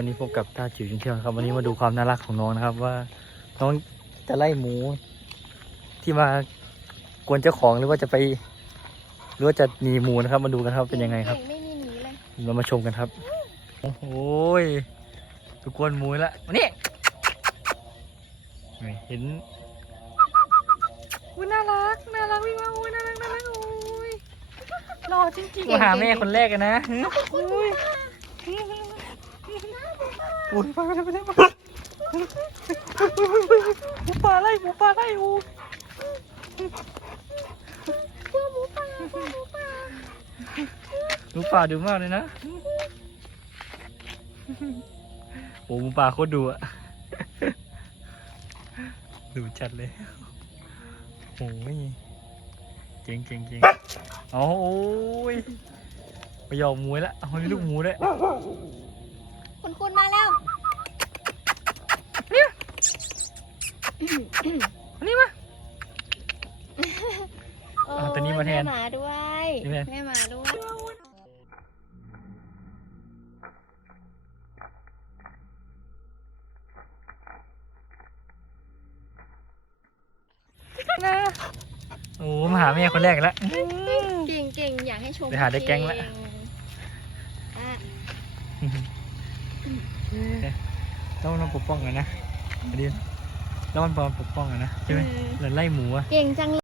วันนี้พบกับตาจิ๋วจิงเที่ยวนะครับ วันนี้มาดูความน่ารักของน้องนะครับ ว่าน้องจะไล่หมู ที่มากวนเจ้าของหรือว่าจะไปหรือว่าจะหนีหมูนะครับ มาดูกันครับเป็นยังไงครับ ไม่มีหนีเลยเรามาชมกันครับ โอ้โหยทุกคนหมูละมานี่นี่เห็นอุ้ยน่ารักน่ารักวิ่งมาอุ้ยน่ารักน่ารักโอ้ยรอจริงๆมาหาแม่คนแรกกันนะอุ้ย อุ้ยไปไปไปไปไปหมูป่าไล่หมูป่าไล่อ้ยกลัวหมูป่ากลัวหมูป่าหมูป่าดุมากเลยนะโอ้หมูป่าโคตรดุอะดุจัดเลยโอ้ยเก่งเก่งเก่งอาโอ้ยไปหยอกหมูแล้วเอามีลูกหมูด้วย คุณคุณมาแล้วอันนี้มา โอ้เอาตัวนี้มาแทนแม่หมาด้วยนี่แม่ แม่หมาด้วยนะโอ้มาหาแม่คนแรกแล้ว เก่งเก่งอยากให้ชมไปหาได้แก๊งละเอะ ต้องต้องปกป้องกันนะอันนี้ต้องมันปกป้องกันนะใช่ไหมอืมเราไล่หมูอะ เก่งจัง